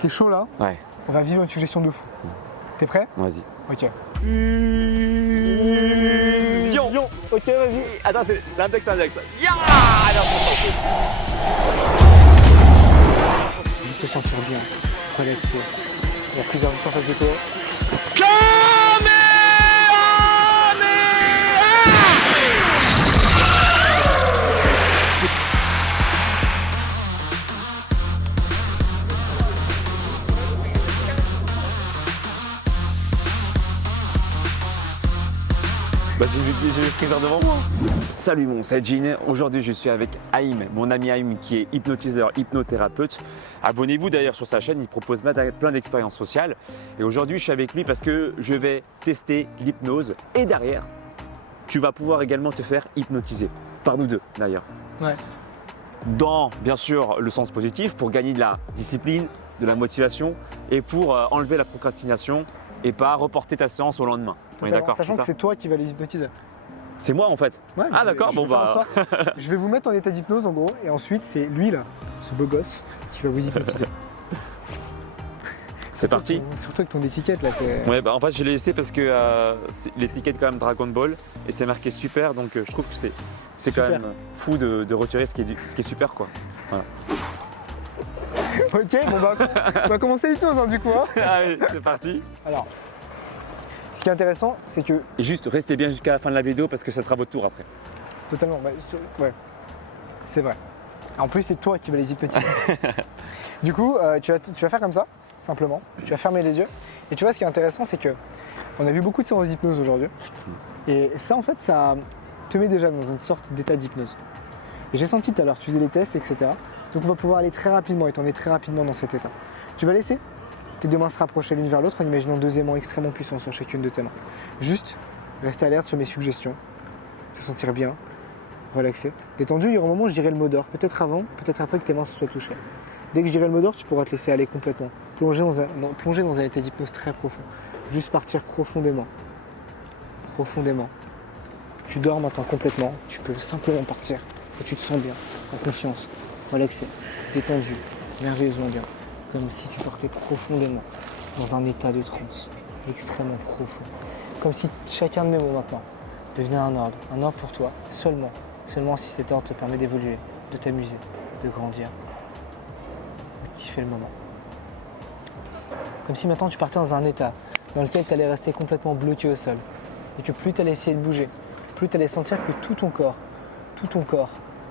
T'es chaud là? Ouais. On va vivre une suggestion de fou. T'es prêt? Vas-y. Ok. Fusion. Ok, vas-y. Attends, c'est l'index. Ya! Je te sentir bien, relaxé. Il y a plusieurs juste en face de toi. Bah, j'ai le freezer devant moi. Salut mon, c'est Jean. Aujourd'hui je suis avec Haïm, mon ami Haïm qui est hypnotiseur, hypnothérapeute. Abonnez-vous d'ailleurs sur sa chaîne, il propose plein d'expériences sociales. Et aujourd'hui je suis avec lui parce que je vais tester l'hypnose. Et derrière, tu vas pouvoir également te faire hypnotiser. Par nous deux d'ailleurs. Ouais. Dans bien sûr le sens positif pour gagner de la discipline, de la motivation et pour enlever la procrastination et pas reporter ta séance au lendemain. On est d'accord? Sachant que c'est toi qui vas les hypnotiser. C'est moi en fait. Ouais, Ah d'accord, bon bah. Je vais vous mettre en état d'hypnose en gros, et ensuite c'est lui là, ce beau gosse, qui va vous hypnotiser. C'est parti. Surtout avec ton étiquette là, c'est. Ouais, bah en fait je l'ai laissé parce que c'est l'étiquette quand même Dragon Ball et c'est marqué super, donc je trouve que c'est quand Super. même fou de retirer ce qui est super quoi. Voilà. Ok, bon bah on va commencer l'hypnose hein, du coup. Hein. Allez, c'est parti. Alors, ce qui est intéressant, c'est que Et juste restez bien jusqu'à la fin de la vidéo parce que ça sera votre tour après. totalement, ouais, c'est vrai. En plus, c'est toi qui vas les hypnotiser. Du coup, tu vas faire comme ça, simplement. Tu vas fermer les yeux. Et tu vois, ce qui est intéressant, c'est que on a vu beaucoup de séances d'hypnose aujourd'hui. Et ça, en fait, ça te met déjà dans une sorte d'état d'hypnose. Et j'ai senti tout à l'heure, tu faisais les tests, etc. Donc on va pouvoir aller très rapidement et tourner très rapidement dans cet état. Tu vas laisser tes deux mains se rapprocher l'une vers l'autre en imaginant deux aimants extrêmement puissants sur chacune de tes mains. Juste rester alerte sur mes suggestions, te sentir bien, relaxé, détendu. Il y aura un moment où je dirai le mot d'or, peut-être avant, peut-être après que tes mains se soient touchées. Dès que je dirai le mot d'or, tu pourras te laisser aller complètement, plonger dans un état d'hypnose très profond. Juste partir profondément, profondément. Tu dors maintenant complètement, tu peux simplement partir et tu te sens bien, en confiance, relaxé, détendu, merveilleusement bien. Comme si tu partais profondément dans un état de transe, extrêmement profond. Comme si chacun de mes mots maintenant devenait un ordre pour toi, seulement si cet ordre te permet d'évoluer, de t'amuser, de grandir, de kiffer le moment. Comme si maintenant tu partais dans un état dans lequel tu allais rester complètement bloqué au sol et que plus tu allais essayer de bouger, plus tu allais sentir que tout ton corps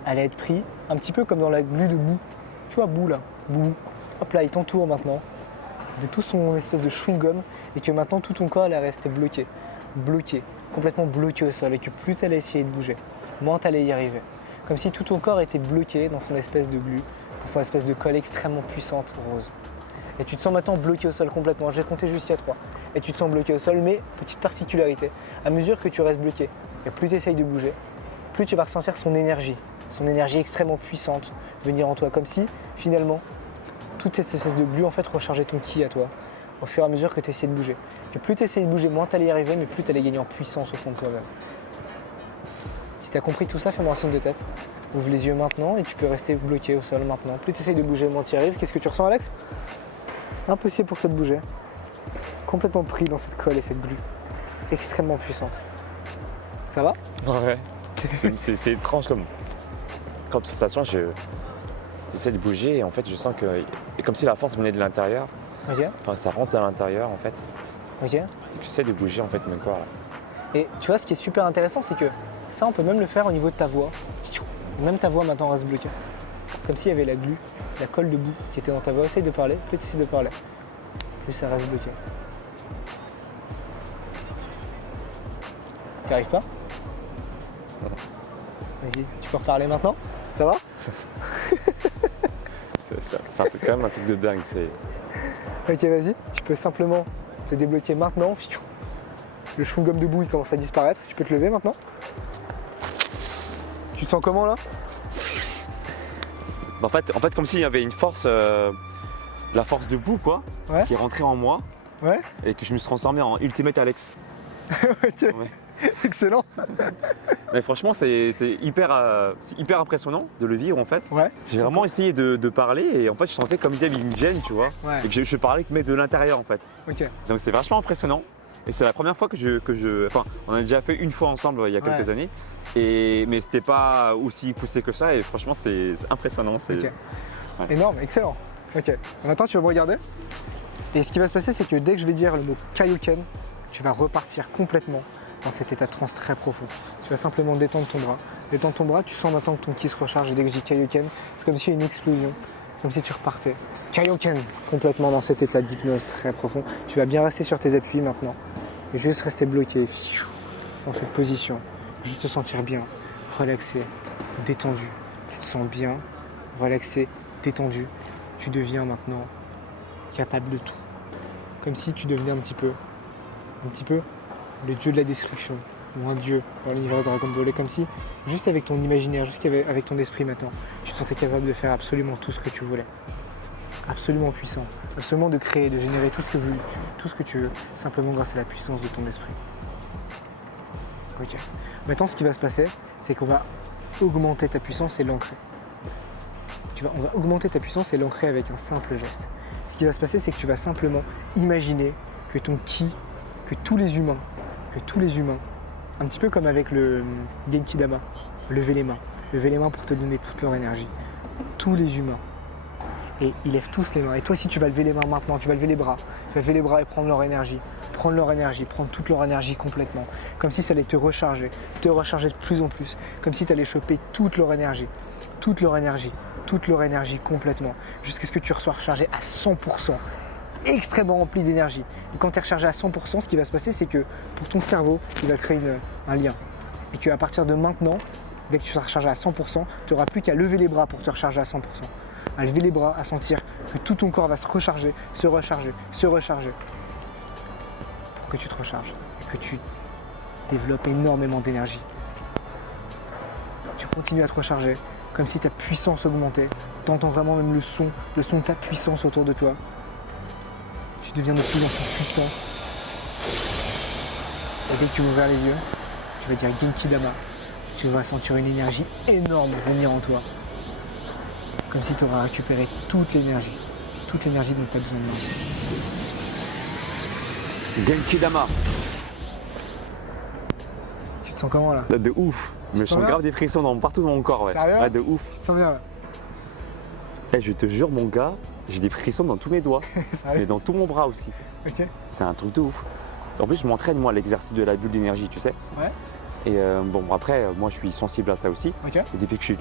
allait être pris, un petit peu comme dans la glu de boue. Tu vois, boue là, boue. Hop là, il t'entoure maintenant de tout son espèce de chewing-gum et que maintenant tout ton corps allait rester bloqué, complètement bloqué au sol et que plus tu allais essayer de bouger, moins tu allais y arriver. Comme si tout ton corps était bloqué dans son espèce de glu, dans son espèce de colle extrêmement puissante rose. Et tu te sens maintenant bloqué au sol complètement. J'ai compté jusqu'à 3. Et tu te sens bloqué au sol, mais petite particularité, à mesure que tu restes bloqué et plus tu essayes de bouger, plus tu vas ressentir son énergie extrêmement puissante venir en toi, comme si finalement toute cette espèce de glu en fait rechargeait ton ki à toi au fur et à mesure que tu essayais de bouger. Que plus tu essayais de bouger, moins tu allais y arriver, mais plus tu allais gagner en puissance au fond de toi-même. Si tu as compris tout ça, fais-moi un signe de tête. Ouvre les yeux maintenant et tu peux rester bloqué au sol maintenant. Plus tu essayes de bouger, moins tu y arrives. Qu'est-ce que tu ressens, Alex? Impossible pour toi de bouger. Complètement pris dans cette colle et cette glu extrêmement puissante. Ça va? Ouais. C'est étrange comme sensation. J'essaie de bouger et en fait je sens que et comme si la force venait de l'intérieur. Ok. Enfin ça rentre à l'intérieur en fait. Ok. Et j'essaie de bouger en fait mon corps. Là. Et tu vois ce qui est super intéressant, c'est que ça on peut même le faire au niveau de ta voix. Même ta voix maintenant reste bloquée. Comme s'il y avait la glu, la colle de boue qui était dans ta voix. Essaye de parler, plus tu essaies de parler, plus ça reste bloqué. Tu n'y arrives pas? Vas-y, tu peux reparler maintenant? Ça va? C'est quand même un truc de dingue. Ok, vas-y, tu peux simplement te débloquer maintenant. Le chewing-gum de boue il commence à disparaître. Tu peux te lever maintenant. Tu te sens comment là? En fait, comme s'il y avait une force, la force de boue quoi, Ouais. qui est rentrée en moi Ouais. et que je me suis transformé en Ultimate Alex. Ok. Ouais. Excellent. Mais franchement, c'est hyper impressionnant de le vivre en fait. Ouais. J'ai vraiment essayé de parler et en fait, je sentais comme il y avait une gêne, tu vois. Ouais. Et que je parlais mais de l'intérieur en fait. Ok. Donc c'est vachement impressionnant. Et c'est la première fois Enfin, on a déjà fait une fois ensemble il y a quelques années. Mais c'était pas aussi poussé que ça et franchement, c'est impressionnant. Ok. Ouais. Énorme, excellent. Ok. Maintenant, tu vas me regarder. Et ce qui va se passer, c'est que dès que je vais dire le mot Kaioken, tu vas repartir complètement dans cet état de transe très profond. Tu vas simplement détendre ton bras. Détendre ton bras, tu sens maintenant que ton ki se recharge. Et dès que je dis Kaioken, c'est comme s'il y a une explosion. Comme si tu repartais. Kaioken, complètement dans cet état d'hypnose très profond. Tu vas bien rester sur tes appuis maintenant. Et juste rester bloqué dans cette position. Juste te sentir bien, relaxé, détendu. Tu te sens bien, relaxé, détendu. Tu deviens maintenant capable de tout. Comme si tu devenais un petit peu le dieu de la destruction. Ou un dieu dans l'univers Dragon Ball. Et comme si, juste avec ton imaginaire, juste avec ton esprit maintenant, tu te sentais capable de faire absolument tout ce que tu voulais. Absolument puissant, absolument de créer, de générer tout ce que tu veux, simplement grâce à la puissance de ton esprit. Ok. Maintenant, ce qui va se passer, c'est qu'on va augmenter ta puissance et l'ancrer. On va augmenter ta puissance et l'ancrer avec un simple geste. Ce qui va se passer, c'est que tu vas simplement imaginer que ton ki, que tous les humains, un petit peu comme avec le Genki Dama, lever les mains pour te donner toute leur énergie. Tous les humains. Et ils lèvent tous les mains. Et toi, si tu vas lever les mains maintenant, tu vas lever les bras. Tu vas lever les bras et prendre leur énergie. Prendre toute leur énergie complètement. Comme si ça allait te recharger de plus en plus. Comme si tu allais choper toute leur énergie complètement. Jusqu'à ce que tu sois rechargé à 100%. Extrêmement rempli d'énergie. Et quand tu es rechargé à 100%, ce qui va se passer, c'est que pour ton cerveau, il va créer un lien. Et qu'à partir de maintenant, dès que tu seras rechargé à 100%, tu n'auras plus qu'à lever les bras pour te recharger à 100%. À lever les bras, à sentir que tout ton corps va se recharger pour que tu te recharges et que tu développes énormément d'énergie. Tu continues à te recharger comme si ta puissance augmentait. Tu entends vraiment même le son de ta puissance autour de toi. Tu deviens de plus en plus puissant. Et dès que tu vas ouvrir les yeux, tu vas dire Genki Dama. Tu vas sentir une énergie énorme venir en toi. Comme si tu auras récupéré toute l'énergie dont tu as besoin de. Genki Dama. Tu te sens comment là? De ouf. Je me sens grave des frissons partout dans mon corps. Ouais. Sérieux? Ouais, de ouf. Tu te sens bien là? Je te jure, mon gars, j'ai des frissons dans tous mes doigts. Sérieux? Et dans tout mon bras aussi. Ok. C'est un truc de ouf. En plus, je m'entraîne moi à l'exercice de la bulle d'énergie, tu sais. Ouais. Et bon, après, moi je suis sensible à ça aussi. Ok. Et depuis que je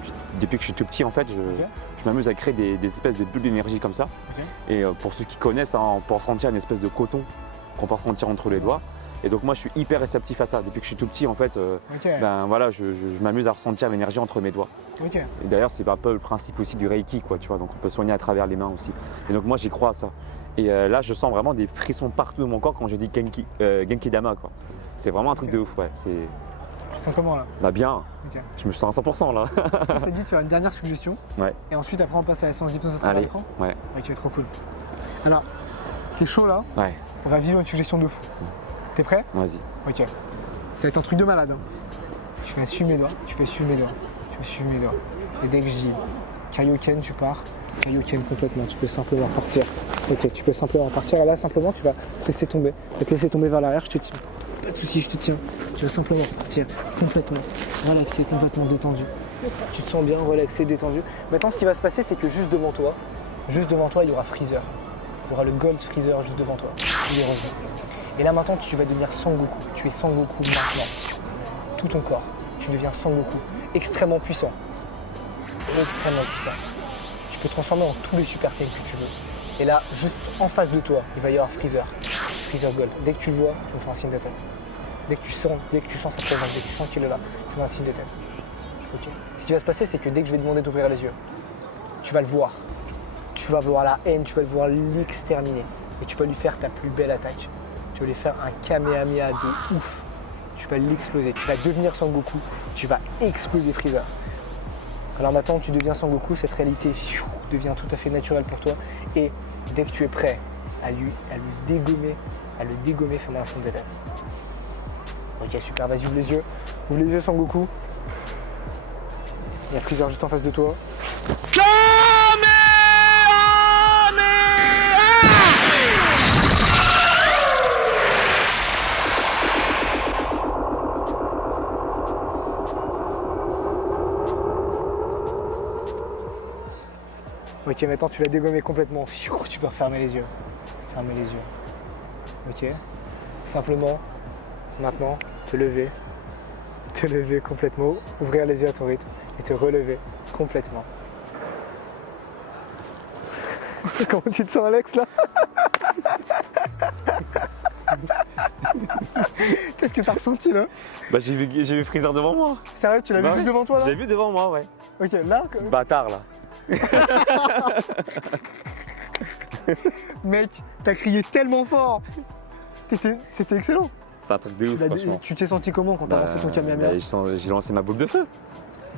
suis tout petit, en fait, je m'amuse à créer des espèces de bulles d'énergie comme ça. Ok. Et pour ceux qui connaissent, hein, on peut ressentir une espèce de coton qu'on peut ressentir entre les doigts. Et donc moi je suis hyper réceptif à ça. Depuis que je suis tout petit, en fait, ben voilà, je m'amuse à ressentir l'énergie entre mes doigts. Ok. Et d'ailleurs, c'est un peu le principe aussi du Reiki, quoi, tu vois. Donc on peut soigner à travers les mains aussi. Et donc moi j'y crois à ça. Et là, je sens vraiment des frissons partout dans mon corps quand je dis Genki Dama, quoi. C'est vraiment un truc de ouf, ouais. Tu te sens comment là? Bah bien, Ok. je me sens à 100% là. Est-ce qu'on s'est dit de faire une dernière suggestion? Ouais. Et ensuite, après, on passe à la séance d'hypnose à travers Allez, l'écran? ouais. Ok, trop cool. Alors, t'es chaud là? Ouais, On va vivre une suggestion de fou. T'es prêt? vas-y. Ok. Ça va être un truc de malade. Hein. Tu fais suivre mes doigts, Et dès que je dis Kaioken, tu pars. Kaioken complètement, tu peux simplement partir. Ok, tu peux simplement partir. Et là, simplement, tu vas te laisser tomber. Tu vas te laisser tomber vers l'arrière, je te tiens. Pas de soucis, je te tiens. Tu vas simplement partir complètement relaxé, complètement détendu. Tu te sens bien relaxé, détendu. Maintenant, ce qui va se passer, c'est que juste devant toi, il y aura Freezer. Il y aura le Gold Freezer juste devant toi. Il est revenu. Et là, maintenant, tu vas devenir Sangoku. Tu es Sangoku maintenant. Tout ton corps. Tu deviens Sangoku. Extrêmement puissant. Extrêmement puissant. Tu peux te transformer en tous les Super Saiyans que tu veux. Et là, juste en face de toi, il va y avoir Freezer. Freezer Gold. Dès que tu le vois, tu me feras un signe de tête. Dès que tu sens sa présence, dès que tu sens qu'il est là, tu me feras un signe de tête. Ok. Ce qui va se passer, c'est que dès que je vais demander d'ouvrir les yeux, tu vas le voir. Tu vas voir la haine, tu vas le voir l'exterminer. Et tu vas lui faire ta plus belle attaque. Tu vas lui faire un Kamehameha de ouf. Tu vas l'exploser. Tu vas devenir Sangoku. Tu vas exploser Freezer. Alors maintenant que tu deviens Sangoku, cette réalité devient tout à fait naturelle pour toi. Et dès que tu es prêt à le dégommer, fais-moi un signe de tête. Ok, super, vas-y, ouvre les yeux. Ouvre les yeux, Sangoku. Il y a Freezer juste en face de toi. Ok, maintenant tu l'as dégommé complètement. Tu peux refermer les yeux. Fermer les yeux. Ok. Simplement, maintenant, te lever. Te lever complètement. Ouvrir les yeux à ton rythme. Et te relever complètement. Comment tu te sens, Alex, là? Qu'est-ce que t'as ressenti, là? Bah j'ai vu Freezer devant moi. Sérieux, tu l'as Bah vu ouais. juste devant toi, là? Je l'ai vu devant moi, ouais. Ok, là, Ce bâtard là. mec, t'as crié tellement fort. C'était excellent. C'est un truc de ouf, franchement. Tu t'es senti comment quand t'as lancé ton Kamehameha? J'ai lancé ma boule de feu.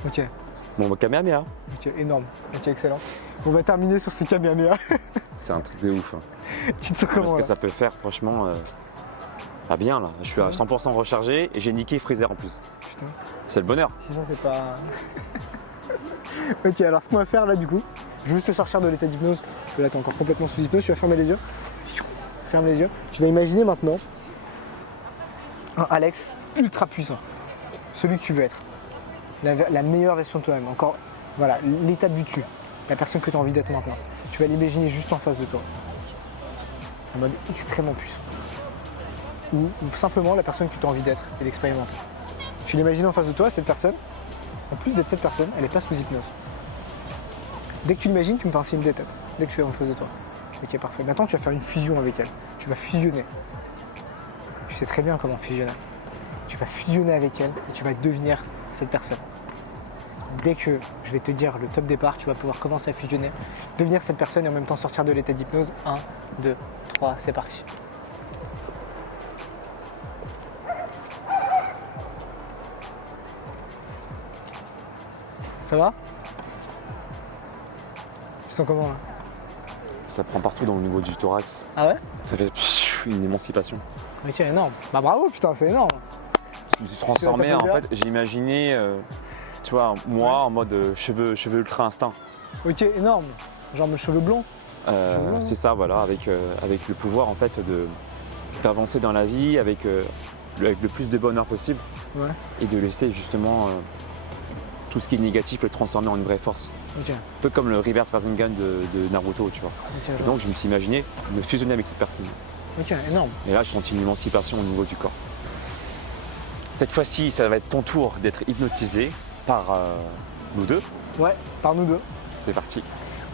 Ok, Mon Kamehameha. ok, énorme. Ok, excellent. On va terminer sur ce Kamehameha. C'est un truc de ouf. Hein. Tu te sens Parce comment, que là? ça peut faire, franchement. Pas bien là. Je suis à 100% rechargé et j'ai niqué Freezer en plus. Putain, C'est le bonheur. si ça, c'est pas... Ok, alors ce qu'on va faire, là, du coup, je vais juste te sortir de l'état d'hypnose. Parce que là, t'es encore complètement sous hypnose. Tu vas fermer les yeux. Ferme les yeux. Tu vas imaginer maintenant un Alex ultra puissant. Celui que tu veux être. La meilleure version de toi-même. Encore, voilà, l'étape du dessus. La personne que tu as envie d'être maintenant. Tu vas l'imaginer juste en face de toi. En mode extrêmement puissant. Ou simplement la personne que tu as envie d'être et d'expérimenter. Tu l'imagines en face de toi, cette personne. En plus d'être cette personne, elle n'est pas sous hypnose. Dès que tu l'imagines, tu me fais un signe de tête. Dès que tu es en face de toi. Ok, parfait. Maintenant, tu vas faire une fusion avec elle. Tu vas fusionner. Tu sais très bien comment fusionner. Tu vas fusionner avec elle et tu vas devenir cette personne. Dès que je vais te dire le top départ, tu vas pouvoir commencer à fusionner, devenir cette personne et en même temps sortir de l'état d'hypnose. 1, 2, 3, c'est parti. Ça va? Tu sens comment là? Ça prend partout dans le niveau du thorax. Ah ouais? Ça fait une émancipation. Ok, énorme. Bah bravo, putain, c'est énorme. Je me suis transformé, en fait, j'ai imaginé, tu vois, moi Ouais. en mode cheveux ultra instinct. Ok, énorme. Genre mes cheveux blonds. Cheveux blonds. C'est ça, voilà, avec le pouvoir en fait d'avancer dans la vie avec le plus de bonheur possible Ouais. et de laisser justement tout ce qui est négatif le transformer en une vraie force. Ok. Un peu comme le reverse Rasengan de Naruto, tu vois. Ok, Et donc je me suis imaginé me fusionner avec cette personne. ok, énorme. Et là, je sens une émancipation au niveau du corps. Cette fois-ci, ça va être ton tour d'être hypnotisé par nous deux. Ouais, par nous deux. C'est parti.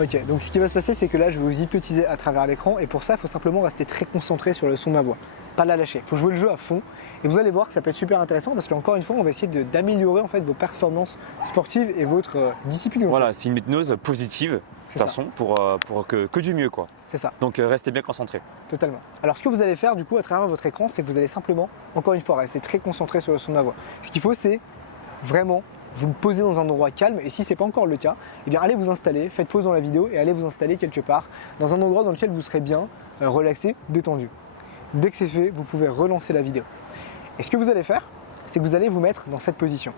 Ok, donc ce qui va se passer, c'est que là, je vais vous hypnotiser à travers l'écran et pour ça, il faut simplement rester très concentré sur le son de ma voix. Pas la lâcher. Il faut jouer le jeu à fond et vous allez voir que ça peut être super intéressant parce qu'encore une fois, on va essayer d'améliorer en fait vos performances sportives et votre discipline. Voilà, c'est une hypnose positive, de C'est toute ça. façon, pour que du mieux, quoi. C'est ça, Donc restez bien concentrés. totalement. Alors ce que vous allez faire du coup à travers votre écran, c'est que vous allez simplement, encore une fois, rester très concentré sur le son de ma voix. Ce qu'il faut, c'est vraiment vous poser dans un endroit calme et si ce n'est pas encore le cas, eh bien allez vous installer, faites pause dans la vidéo et allez vous installer quelque part dans un endroit dans lequel vous serez bien relaxé, détendu. Dès que c'est fait, vous pouvez relancer la vidéo. Et ce que vous allez faire, c'est que vous allez vous mettre dans cette position.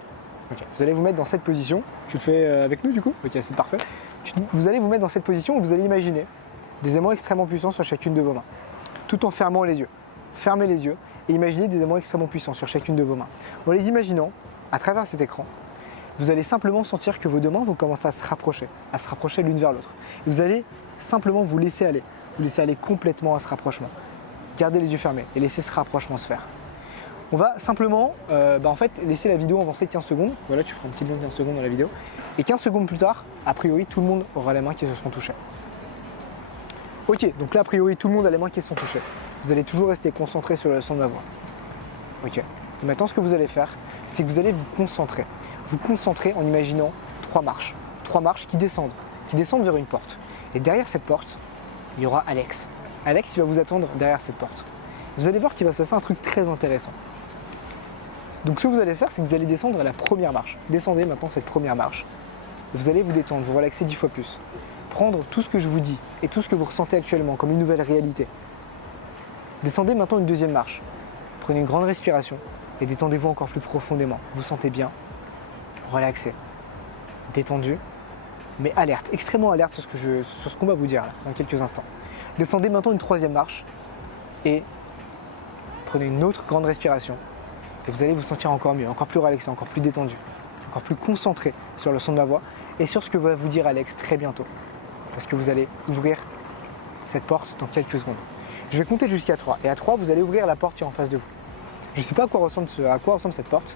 Ok, vous allez vous mettre dans cette position. Tu le fais avec nous du coup? Ok, c'est parfait. Vous allez vous mettre dans cette position et vous allez imaginer des aimants extrêmement puissants sur chacune de vos mains, tout en fermant les yeux. Fermez les yeux et imaginez des aimants extrêmement puissants sur chacune de vos mains. En les imaginant, à travers cet écran, vous allez simplement sentir que vos deux mains vont commencer à se rapprocher l'une vers l'autre. Et vous allez simplement vous laisser aller complètement à ce rapprochement. Gardez les yeux fermés et laissez ce rapprochement se faire. On va simplement en fait, laisser la vidéo avancer 15 secondes. Voilà, tu feras un petit bond de 15 secondes dans la vidéo. Et 15 secondes plus tard, a priori, tout le monde aura les mains qui se sont touchées. Ok, donc là, a priori, tout le monde a les mains qui se sont touchées. Vous allez toujours rester concentré sur le son de ma voix. Ok. Et maintenant, ce que vous allez faire, c'est que vous allez vous concentrer. Vous concentrer en imaginant 3 marches. 3 marches qui descendent vers une porte. Et derrière cette porte, il y aura Alex. Alex, il va vous attendre derrière cette porte. Vous allez voir qu'il va se passer un truc très intéressant. Donc ce que vous allez faire, c'est que vous allez descendre à la première marche. Descendez maintenant cette première marche. Vous allez vous détendre, vous relaxer 10 fois plus. Prendre tout ce que je vous dis et tout ce que vous ressentez actuellement comme une nouvelle réalité. Descendez maintenant une deuxième marche. Prenez une grande respiration et détendez-vous encore plus profondément. Vous vous sentez bien, relaxé, détendu, mais alerte, extrêmement alerte sur ce qu'on va vous dire là, dans quelques instants. Descendez maintenant une 3e marche et prenez une autre grande respiration. Et vous allez vous sentir encore mieux, encore plus relaxé, encore plus détendu, encore plus concentré sur le son de ma voix et sur ce que va vous dire Alex très bientôt. Parce que vous allez ouvrir cette porte dans quelques secondes. Je vais compter jusqu'à 3 et à 3, vous allez ouvrir la porte qui est en face de vous. Je ne sais pas à quoi ressemble cette porte,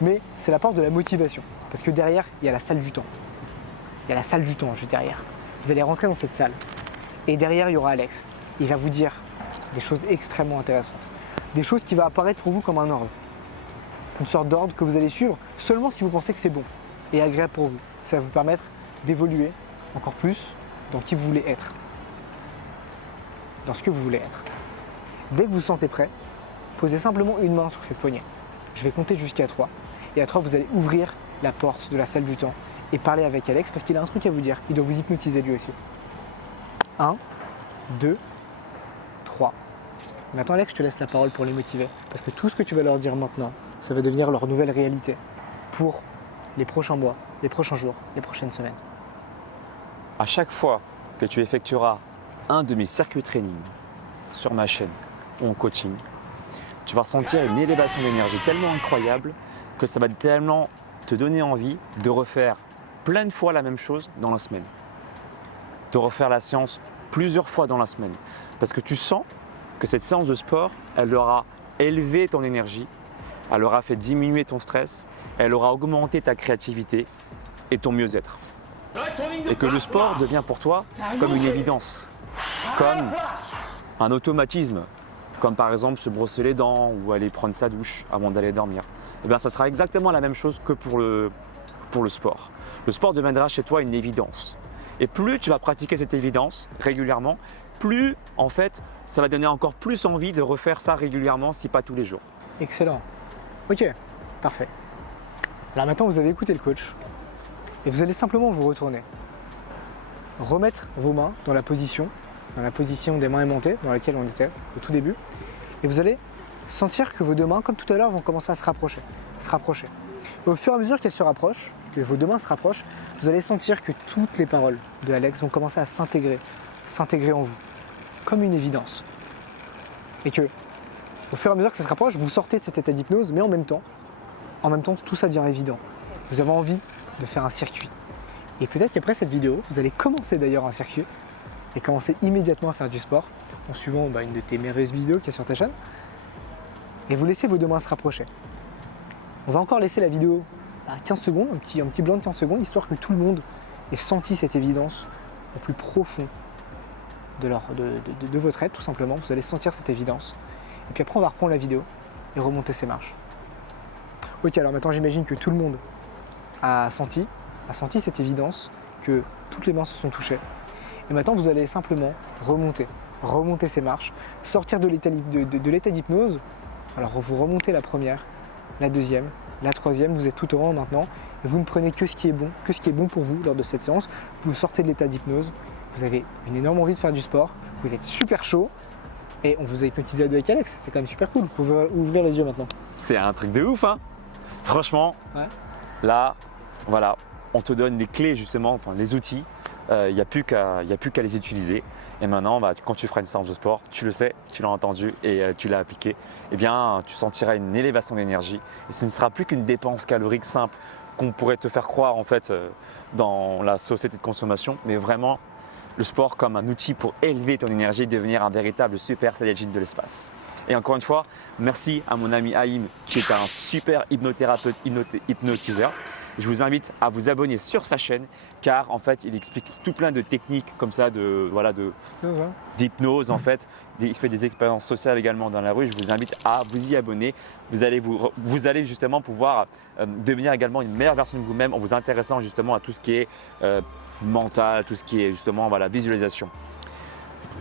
mais c'est la porte de la motivation. Parce que derrière, il y a la salle du temps. Il y a la salle du temps juste derrière. Vous allez rentrer dans cette salle et derrière, il y aura Alex. Il va vous dire des choses extrêmement intéressantes. Des choses qui vont apparaître pour vous comme un ordre. Une sorte d'ordre que vous allez suivre seulement si vous pensez que c'est bon et agréable pour vous. Ça va vous permettre d'évoluer encore plus dans qui vous voulez être. Dans ce que vous voulez être. Dès que vous vous sentez prêt, posez simplement une main sur cette poignée. Je vais compter jusqu'à 3. Et à 3, vous allez ouvrir la porte de la salle du temps et parler avec Alex parce qu'il a un truc à vous dire. Il doit vous hypnotiser lui aussi. 1, 2, 3. Maintenant Alex, je te laisse la parole pour les motiver. Parce que tout ce que tu vas leur dire maintenant, ça va devenir leur nouvelle réalité pour les prochains mois, les prochains jours, les prochaines semaines. À chaque fois que tu effectueras un de mes circuits training sur ma chaîne ou en coaching, tu vas ressentir une élévation d'énergie tellement incroyable que ça va tellement te donner envie de refaire plein de fois la même chose dans la semaine. De refaire la séance plusieurs fois dans la semaine. Parce que tu sens que cette séance de sport, elle aura élevé ton énergie, elle aura fait diminuer ton stress, elle aura augmenté ta créativité et ton mieux-être. Et que le sport devient pour toi comme une évidence, comme un automatisme, comme par exemple se brosser les dents ou aller prendre sa douche avant d'aller dormir. Et bien, ça sera exactement la même chose que pour le sport. Le sport deviendra chez toi une évidence. Et plus tu vas pratiquer cette évidence régulièrement, plus en fait, ça va donner encore plus envie de refaire ça régulièrement, si pas tous les jours. Excellent. Ok, parfait. Alors maintenant, vous avez écouté le coach et vous allez simplement vous retourner. Remettre vos mains dans la position des mains aimantées dans laquelle on était au tout début. Et vous allez sentir que vos deux mains, comme tout à l'heure, vont commencer à se rapprocher. Et au fur et à mesure qu'elles se rapprochent, que vos deux mains se rapprochent, vous allez sentir que toutes les paroles de Alex vont commencer à s'intégrer en vous, comme une évidence. Et que, au fur et à mesure que ça se rapproche, vous sortez de cet état d'hypnose, mais en même temps, tout ça devient évident. Vous avez envie de faire un circuit. Et peut-être qu'après cette vidéo, vous allez commencer d'ailleurs un circuit et commencer immédiatement à faire du sport en suivant une de tes merveilleuses vidéos qui est sur ta chaîne. Et vous laissez vos deux mains se rapprocher. On va encore laisser la vidéo à 15 secondes, un petit blanc de 15 secondes, histoire que tout le monde ait senti cette évidence au plus profond de votre être, tout simplement. Vous allez sentir cette évidence. Et puis après, on va reprendre la vidéo et remonter ces marches. Ok, alors maintenant, j'imagine que tout le monde a senti cette évidence, que toutes les mains se sont touchées. Et maintenant, vous allez simplement remonter ces marches, sortir de l'état d'hypnose. Alors, vous remontez la première, la deuxième, la troisième, vous êtes tout en haut maintenant. Et vous ne prenez que ce qui est bon pour vous lors de cette séance. Vous sortez de l'état d'hypnose, vous avez une énorme envie de faire du sport, vous êtes super chaud et on vous a hypnotisé avec Alex. C'est quand même super cool, vous pouvez ouvrir les yeux maintenant. C'est un truc de ouf, hein. Franchement, ouais. Là, voilà, on te donne les clés justement, enfin les outils. Il n'y a plus qu'à les utiliser. Et maintenant, quand tu feras une séance de sport, tu le sais, tu l'as entendu et tu l'as appliqué, eh bien, tu sentiras une élévation d'énergie. Et ce ne sera plus qu'une dépense calorique simple qu'on pourrait te faire croire en fait dans la société de consommation, mais vraiment le sport comme un outil pour élever ton énergie et devenir un véritable super saiyajin de l'espace. Et encore une fois, merci à mon ami Haïm qui est un super hypnothérapeute, hypnotiseur. Je vous invite à vous abonner sur sa chaîne car en fait il explique tout plein de techniques comme ça d'hypnose en fait. Il fait des expériences sociales également dans la rue. Je vous invite à vous y abonner. Vous allez justement pouvoir devenir également une meilleure version de vous-même en vous intéressant justement à tout ce qui est mental, tout ce qui est justement visualisation.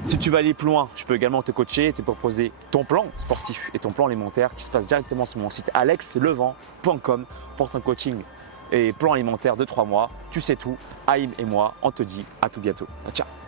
Si tu veux aller plus loin, je peux également te coacher et te proposer ton plan sportif et ton plan alimentaire qui se passe directement sur mon site alexlevent.com pour ton coaching et plan alimentaire de 3 mois. Tu sais tout, Haïm et moi, on te dit à tout bientôt. Ciao.